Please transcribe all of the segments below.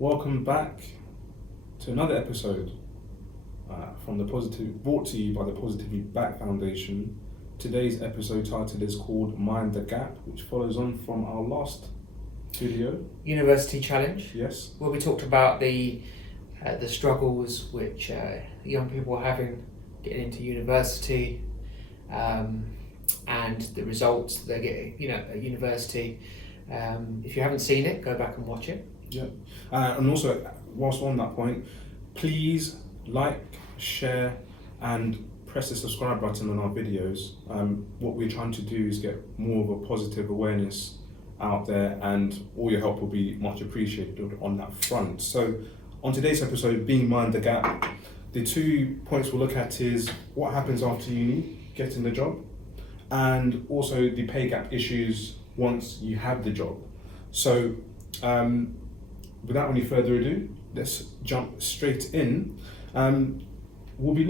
Welcome back to another episode brought to you by the PositivelyBlack Foundation. Today's episode title is called Mind the Gap, which follows on from our last video. University Challenge. Yes. Where we talked about the struggles which young people are having getting into university, and the results they're getting, at university. If you haven't seen it, go back and watch it. Yeah. And also, whilst on that point, please like, share, and press the subscribe button on our videos. What we're trying to do is get more of a positive awareness out there, and all your help will be much appreciated on that front. So, on today's episode, being Mind the Gap, the 2 points we'll look at is what happens after uni, getting the job, and also the pay gap issues once you have the job. So, without any further ado, let's jump straight in. We'll be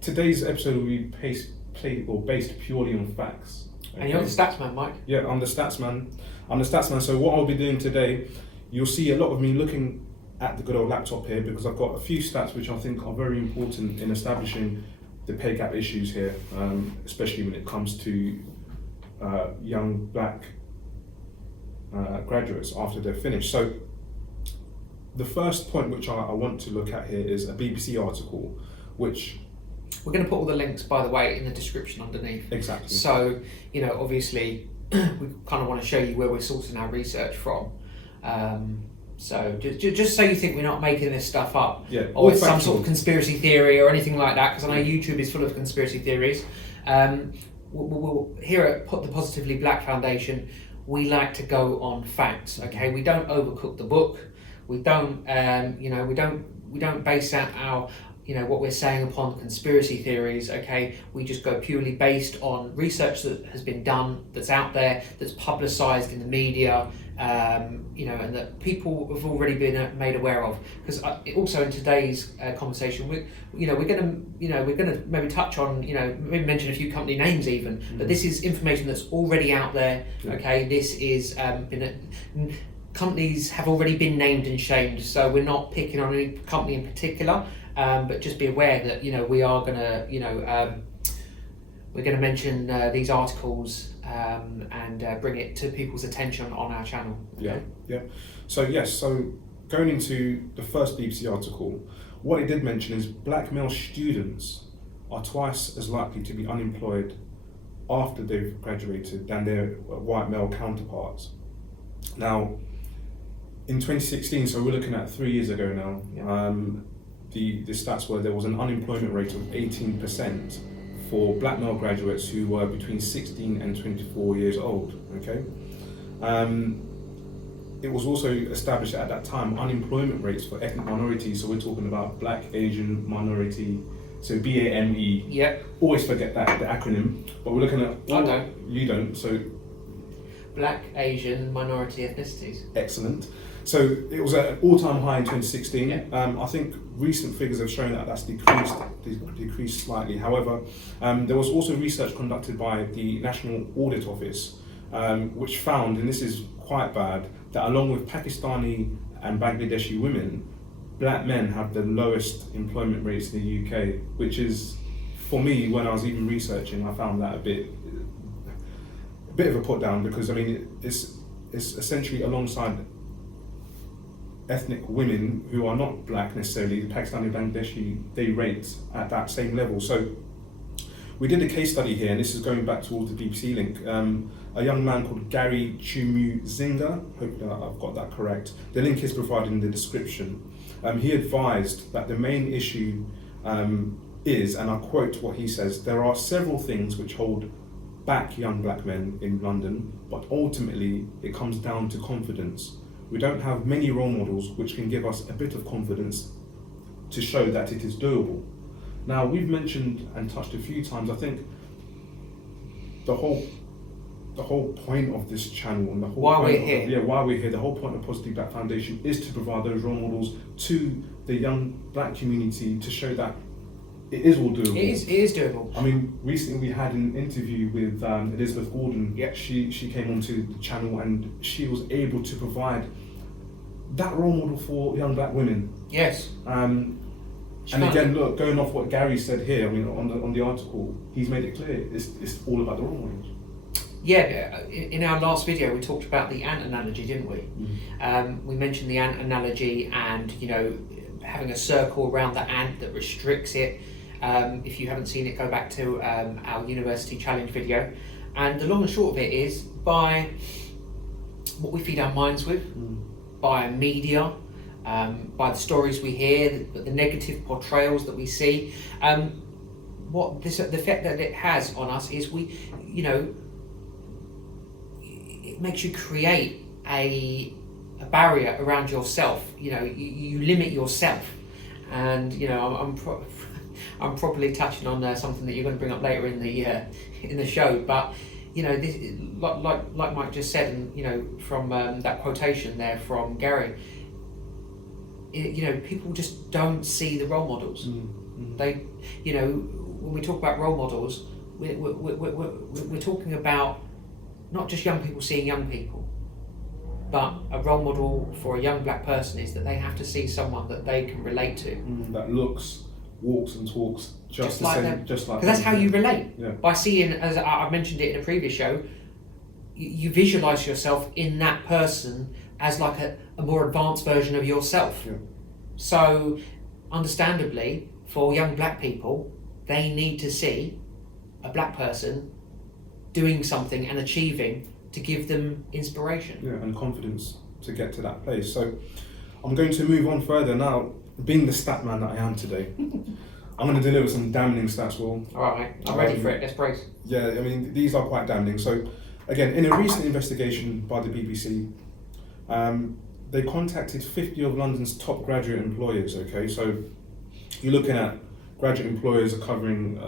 today's episode will be based purely on facts. Okay? And you're the stats man, Mike. Yeah, I'm the stats man. So what I'll be doing today, you'll see a lot of me looking at the good old laptop here, because I've got a few stats which I think are very important in establishing the pay gap issues here, especially when it comes to young black graduates after they're finished. So the first point which I want to look at here is a BBC article, which we're going to put all the links, by the way, in the description underneath. Exactly. So, obviously, we kind of want to show you where we're sourcing our research from. So just so you think we're not making this stuff up, or it's some sort of conspiracy theory or anything like that, because I know YouTube is full of conspiracy theories. We'll here at the Positively Black Foundation, we like to go on facts. Okay, we don't overcook the book. We don't, we don't base our, what we're saying upon conspiracy theories. Okay, we just go purely based on research that has been done, that's out there, that's publicised in the media, and that people have already been made aware of. Because also in today's conversation, we're gonna maybe touch on, maybe mention a few company names even, but this is information that's already out there. Okay, this is companies have already been named and shamed, so we're not picking on any company in particular, but just be aware that we are gonna we're gonna mention these articles and bring it to people's attention on our channel. Okay? Yeah. So going into the first BBC article, what it did mention is black male students are twice as likely to be unemployed after they've graduated than their white male counterparts. Now, in 2016, so we're looking at 3 years ago now, the stats were there was an unemployment rate of 18% for black male graduates who were between 16 and 24 years old. Okay, it was also established at that time unemployment rates for ethnic minorities. So we're talking about black, Asian, minority. So BAME. Yep. Always forget that, the acronym. But we're looking at. I don't. You don't. So. Black, Asian, minority ethnicities. Excellent. So it was at an all-time high in 2016. Yeah. I think recent figures have shown that that's decreased slightly. However, there was also research conducted by the National Audit Office, which found, and this is quite bad, that along with Pakistani and Bangladeshi women, black men have the lowest employment rates in the UK, which is, for me, when I was even researching, I found that a bit of a put down, because I mean it's essentially alongside ethnic women who are not black necessarily, the Pakistani, Bangladeshi, they rate at that same level. So we did a case study here, and this is going back towards the BBC link. A young man called Gary Chumuzinga, hope I've got that correct. The link is provided in the description. He advised that the main issue is, and I quote what he says, "There are several things which hold back young black men in London, but ultimately it comes down to confidence. We don't have many role models which can give us a bit of confidence to show that it is doable." Now, we've mentioned and touched a few times, I think the whole point of this channel and the whole why we're here, the whole point of Positive Black Foundation is to provide those role models to the young black community to show that it is all doable. It is doable. I mean, recently we had an interview with Elizabeth Gordon. Yeah. She came onto the channel and she was able to provide that role model for young black women. Yes. And again, look, going off what Gary said here, I mean, on the article, he's made it clear it's all about the role models. Yeah, in our last video we talked about the ant analogy, didn't we? We mentioned the ant analogy and, you know, having a circle around the ant that restricts it. If you haven't seen it, go back to our University Challenge video. And the long and short of it is, by what we feed our minds with, by media, by the stories we hear, the negative portrayals that we see, the effect that it has on us is it makes you create a barrier around yourself. You know, you limit yourself, and you know, I'm probably touching on something that you're going to bring up later in the show, but you know, this, like Mike just said, and you know, from that quotation there from Gary, you know, people just don't see the role models. They, you know, when we talk about role models, we're talking about not just young people seeing young people, but a role model for a young black person is that they have to see someone that they can relate to. That looks, walks and talks just the like same, them. just like Because that's how you relate. Yeah. By seeing, as I mentioned it in a previous show, you visualise yourself in that person as like a more advanced version of yourself. Yeah. So, understandably, for young black people, they need to see a black person doing something and achieving to give them inspiration. Yeah, and confidence to get to that place. So I'm going to move on further now. Being the stat man that I am today, I'm going to deliver some damning stats, Will. All right, mate. I'm ready for it. Let's brace. Yeah, I mean, these are quite damning. So again, in a recent investigation by the BBC, they contacted 50 of London's top graduate employers, okay? So you're looking at graduate employers are covering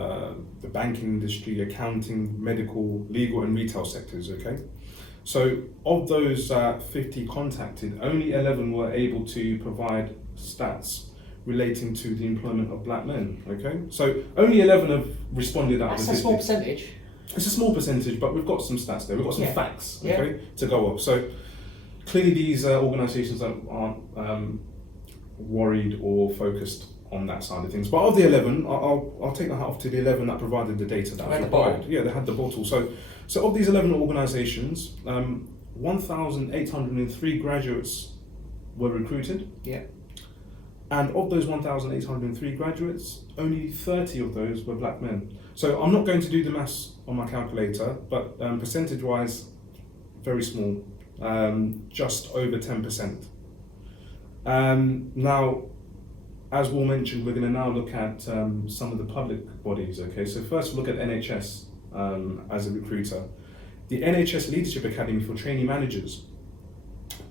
the banking industry, accounting, medical, legal and retail sectors, okay? So of those 50 contacted, only 11 were able to provide stats relating to the employment of black men, okay? So only 11 have responded out of the 50. That's a small percentage. It's a small percentage, but we've got some stats there, we've got some facts, okay, to go off. So clearly these organisations aren't worried or focused on that side of things. But of the 11, I'll take my hat off to the 11 that provided the data that was required. Yeah, they had the bottle. So of these 11 organisations, 1,803 graduates were recruited. Yeah. And of those 1,803 graduates, only 30 of those were black men. So I'm not going to do the maths on my calculator, but percentage-wise, very small, just over 10%. Now, as Will mentioned, we're going to now look at some of the public bodies, okay? So first we'll look at NHS as a recruiter. The NHS Leadership Academy for Trainee Managers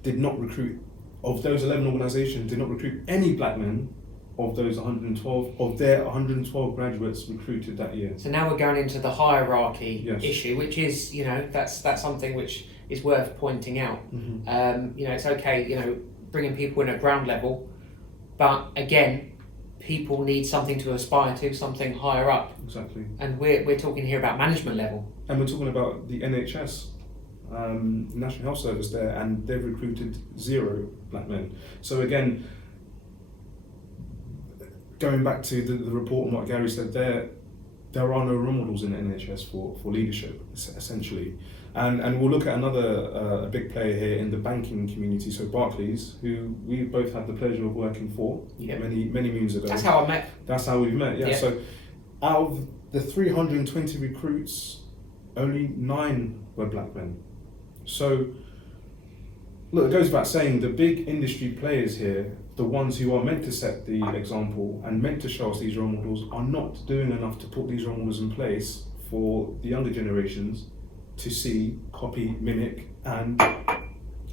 did not recruit, of those 11 organisations, did not recruit any black men of those 112, of their 112 graduates recruited that year. So now we're going into the hierarchy issue, which is, you know, that's something which is worth pointing out. You know, it's okay, you know, bringing people in at ground level, but again, people need something to aspire to, something higher up. Exactly. And we're talking here about management level. And we're talking about the NHS, National Health Service there, and they've recruited 0 black men. So again, going back to the report and what Gary said there are no role models in the NHS for leadership, essentially. And we'll look at another big player here in the banking community, so Barclays, who we both had the pleasure of working for many moons ago. That's how I met. That's how we met, yeah. So out of the 320 recruits, only 9 were black men. So look, it goes without saying, the big industry players here, the ones who are meant to set the example and meant to show us these role models, are not doing enough to put these role models in place for the younger generations to see, copy, mimic, and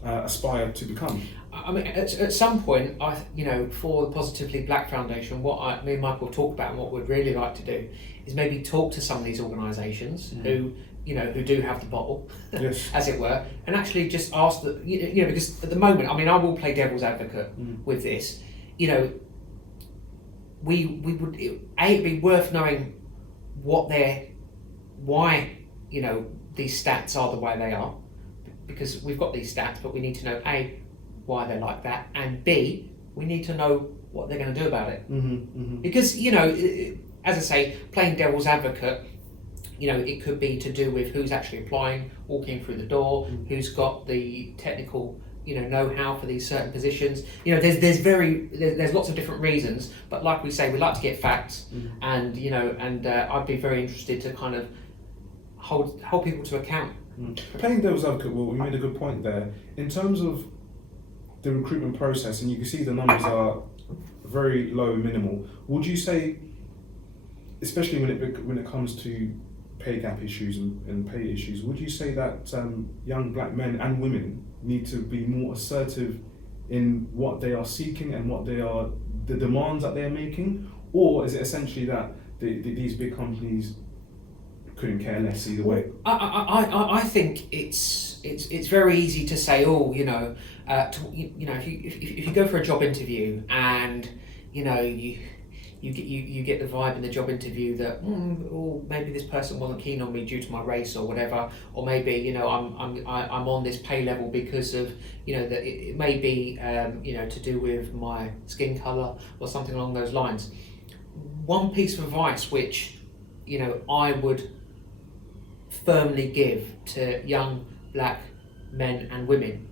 aspire to become. I mean, at some point, you know, for the Positively Black Foundation, what me and Michael talk about and what we'd really like to do is maybe talk to some of these organisations who, you know, who do have the bottle, as it were, and actually just ask that, you know, because at the moment, I mean, I will play devil's advocate with this. You know, we would, it'd be worth knowing why, you know, these stats are the way they are, because we've got these stats, but we need to know why they're like that, and B, we need to know what they're going to do about it. Because, as I say, playing devil's advocate, it could be to do with who's actually applying, walking through the door, who's got the technical know-how for these certain positions. There's lots of different reasons, but like we say, we like to get facts, and I'd be very interested to kind of hold people to account. Playing devil's advocate, well, you made a good point there. In terms of the recruitment process, and you can see the numbers are very low, minimal. Would you say, especially when it comes to pay gap issues and pay issues, would you say that young black men and women need to be more assertive in what they are seeking and what they are, the demands that they are making, or is it essentially that these big companies couldn't care less either way? I think it's very easy to say, if you go for a job interview and you get the vibe in the job interview that maybe this person wasn't keen on me due to my race or whatever, or maybe I'm on this pay level because of that it may be to do with my skin colour or something along those lines. One piece of advice which I would firmly give to young black men and women: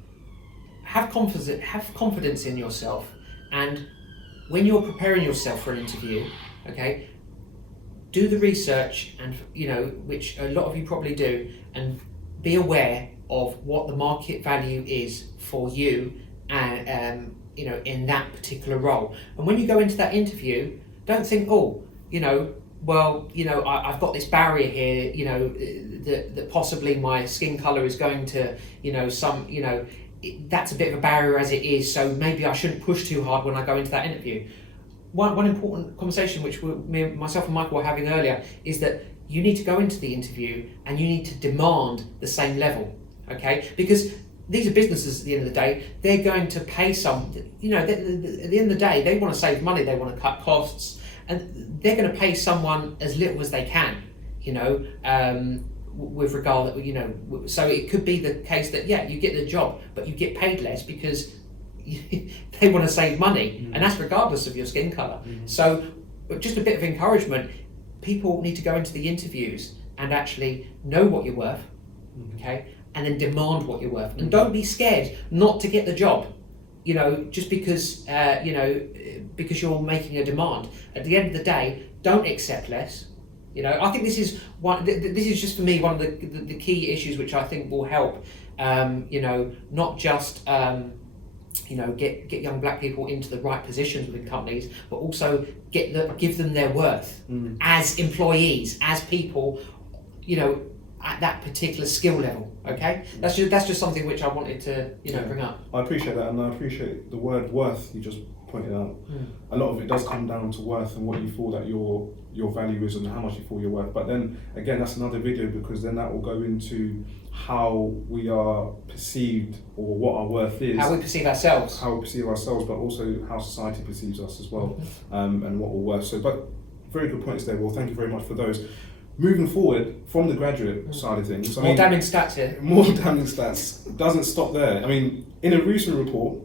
have confidence in yourself, and when you're preparing yourself for an interview, okay, do the research, and which a lot of you probably do, and be aware of what the market value is for you, and in that particular role. And when you go into that interview, don't think, I've got this barrier here, that possibly my skin colour is going to, that's a bit of a barrier as it is, so maybe I shouldn't push too hard when I go into that interview. One important conversation which myself and Michael were having earlier is that you need to go into the interview and you need to demand the same level, okay? Because these are businesses at the end of the day. They're going to pay at the end of the day, they want to save money, they want to cut costs, and they're going to pay someone as little as they can, with regard, so it could be the case that, you get the job, but you get paid less because they want to save money, and that's regardless of your skin colour. So just a bit of encouragement: people need to go into the interviews and actually know what you're worth, okay, and then demand what you're worth, and don't be scared not to get the job, just because because you're making a demand. At the end of the day, don't accept less. I think this is this is just for me one of the key issues which I think will help. Not just get young black people into the right positions within companies, but also give them their worth as employees, as people, at that particular skill level. Okay, that's just something which I wanted to bring up. I appreciate that, and I appreciate the word worth you just pointed out. A lot of it does come down to worth and what you feel that your value is and how much you feel you're worth. But then again, that's another video, because then that will go into how we are perceived, or what our worth is, how we perceive ourselves, but also how society perceives us as well, and what we're worth. So, but very good points there. Well, thank you very much for those. Moving forward from the graduate side of things, more damning stats here. More damning stats doesn't stop there. I mean, in a recent report,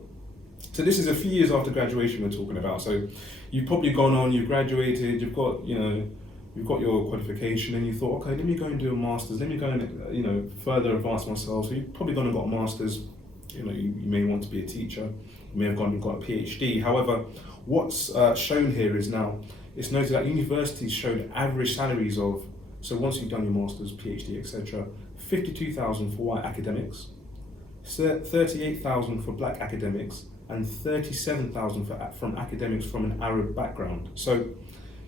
so this is a few years after graduation we're talking about. So you've probably gone on, you've graduated, you've got your qualification, and you thought, okay, let me go and do a master's, let me go and further advance myself. So you've probably gone and got a master's. You may want to be a teacher, you may have gone and got a PhD. However, what's shown here is now it's noted that universities showed average salaries of, so once you've done your master's, PhD, etc., 52,000 for white academics, 38,000 for black academics, and 37,000 from academics from an Arab background. So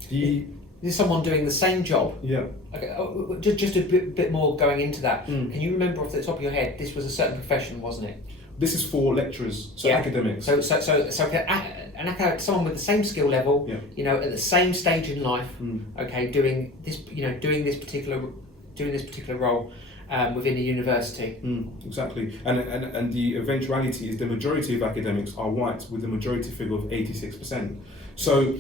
this is someone doing the same job. Yeah. Okay. Just a bit more going into that. Can you remember off the top of your head? This was a certain profession, wasn't it? This is for lecturers, so academics. So someone with the same skill level, at the same stage in life, okay, doing this particular role within a university. Exactly, and the eventuality is the majority of academics are white, with the majority figure of 86%. So,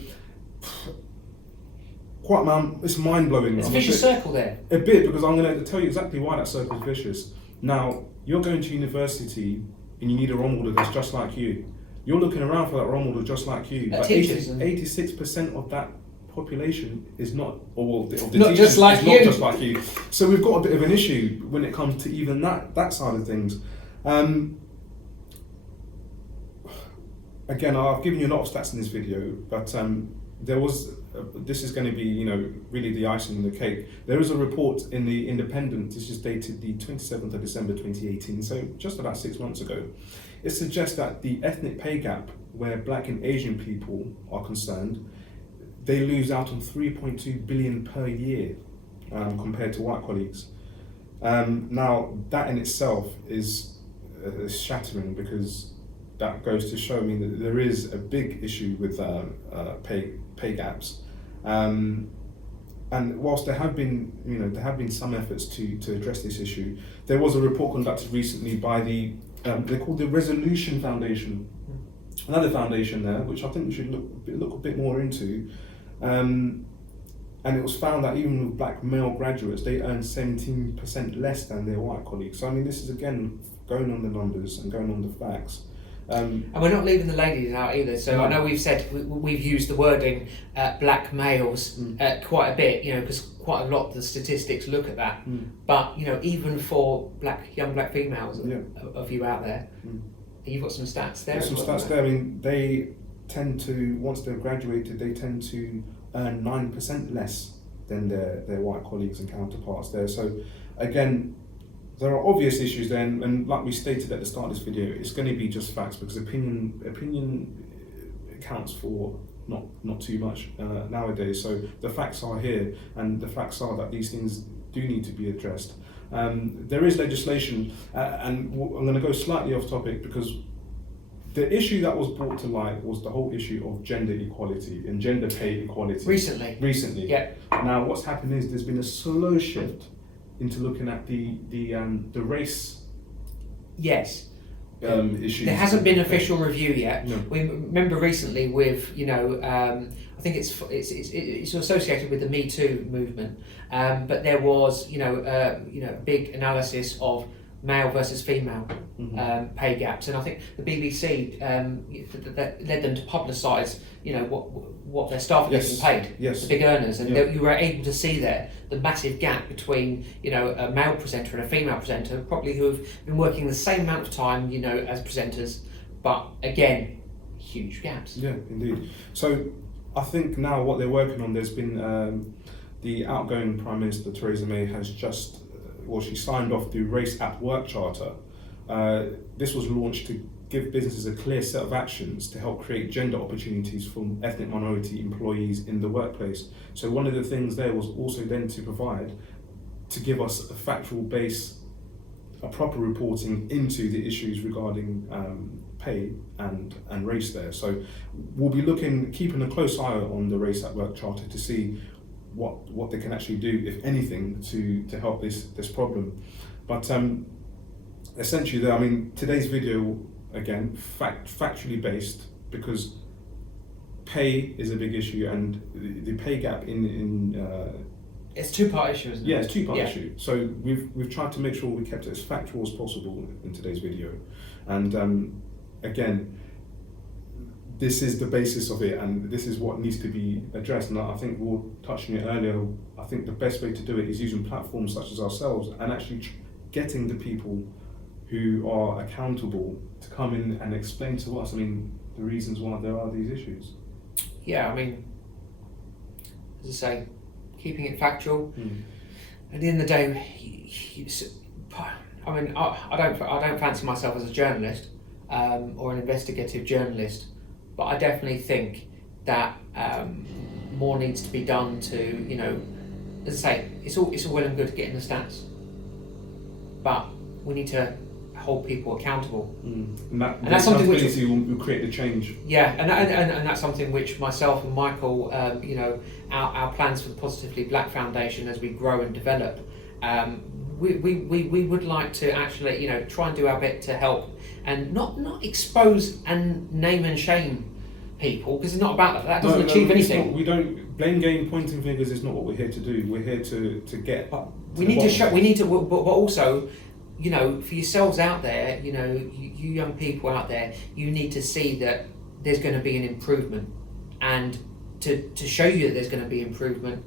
it's mind blowing. It's a vicious circle there. A bit, because I'm going to tell you exactly why that circle is vicious. Now, you're going to university and you need a role model that's just like you. You're looking around for that role model just like you. But 86% of that population is not, or the not just like you. Not just like you. So we've got a bit of an issue when it comes to even that side of things. Again, I've given you a lot of stats in this video, but there was. This is going to be, really the icing on the cake. There is a report in the Independent. This is dated the 27th of December 2018, so just about 6 months ago. It suggests that the ethnic pay gap, where Black and Asian people are concerned, they lose out on 3.2 billion per year compared to white colleagues. Now, that in itself is shattering, because that goes to show me that there is a big issue with pay gaps. And whilst there have been some efforts to address this issue, there was a report conducted recently by they're called the Resolution Foundation, another foundation there, which I think we should look a bit more into. And it was found that even with Black male graduates, they earn 17% less than their white colleagues. So I mean, this is again going on the numbers and going on the facts. And we're not leaving the ladies out either. So no. I know we've used the wording Black males quite a bit, because quite a lot of the statistics look at that. But even for young black females of you out there, you've got some stats there. Some stats there. I mean, they tend to, once they've graduated, they tend to earn 9% less than their white colleagues and counterparts there. So again, there are obvious issues there, and like we stated at the start of this video, it's going to be just facts, because opinion accounts for not too much nowadays. So the facts are here, and the facts are that these things do need to be addressed. There is legislation, and I'm going to go slightly off topic, because the issue that was brought to light was the whole issue of gender equality and gender pay equality. Recently. Yeah. Now what's happened is there's been a slow shift into looking at the race. Yes. Issues. There hasn't been official review yet. No. We remember recently with I think it's associated with the Me Too movement, but there was big analysis of male versus female pay gaps, and I think the BBC that led them to publicise what their staff are getting paid, the big earners, and you were able to see there the massive gap between a male presenter and a female presenter, probably who have been working the same amount of time as presenters, but again, huge gaps. Yeah, indeed. So I think now what they're working on, there's been the outgoing Prime Minister Theresa May has just she signed off the Race at Work Charter. This was launched to give businesses a clear set of actions to help create gender opportunities for ethnic minority employees in the workplace. So one of the things there was also then to give us a factual base, a proper reporting into the issues regarding pay and race there. So we'll be keeping a close eye on the Race at Work Charter to see what they can actually do, if anything, to help this problem. But essentially, I mean, today's video, again, factually based, because pay is a big issue, and the pay gap in it's a two-part issue, isn't it? Yeah, it's a two-part issue. So we've tried to make sure we kept it as factual as possible in today's video, and again, this is the basis of it, and this is what needs to be addressed. And I think we were touching it earlier. I think the best way to do it is using platforms such as ourselves, and actually getting the people who are accountable to come in and explain to us, the reasons why there are these issues. Yeah, as I say, keeping it factual. At the end of the day, I don't fancy myself as a journalist or an investigative journalist, but I definitely think that more needs to be done to, as I say, it's all well and good getting the stats, but we need to hold people accountable. And that's something which will create the change. Yeah, and that's something which myself and Michael, our plans for the Positively Black Foundation as we grow and develop, we would like to actually try and do our bit to help and not expose and name and shame people, because it's not about that. That doesn't achieve anything. We don't blame game, pointing fingers is not what we're here to do. We're here to get. We need to show. We need to, but also you know, for yourselves out there, you know, you young people out there, you need to see that there's going to be an improvement, and to show you that there's going to be improvement,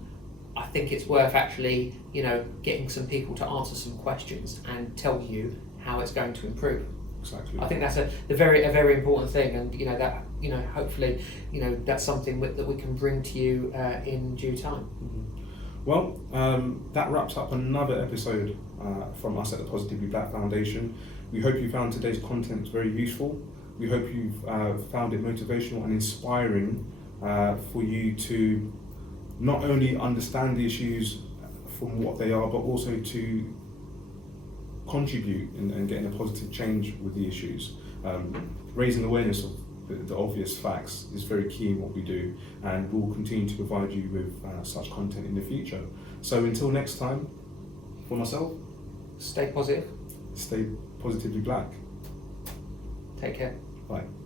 I think it's worth actually, you know, getting some people to answer some questions and tell you how it's going to improve. Exactly. I think that's a very important thing, and you know that, you know, hopefully, you know, that's something that we can bring to you in due time. Mm-hmm. Well, that wraps up another episode from us at the Positively Black Foundation. We hope you found today's content very useful. We hope you've found it motivational and inspiring for you to not only understand the issues from what they are, but also to contribute in getting a positive change with the issues. Raising awareness of the obvious facts is very key in what we do, and we'll continue to provide you with such content in the future. So until next time, for myself, stay positive, stay positively black. take care. Bye.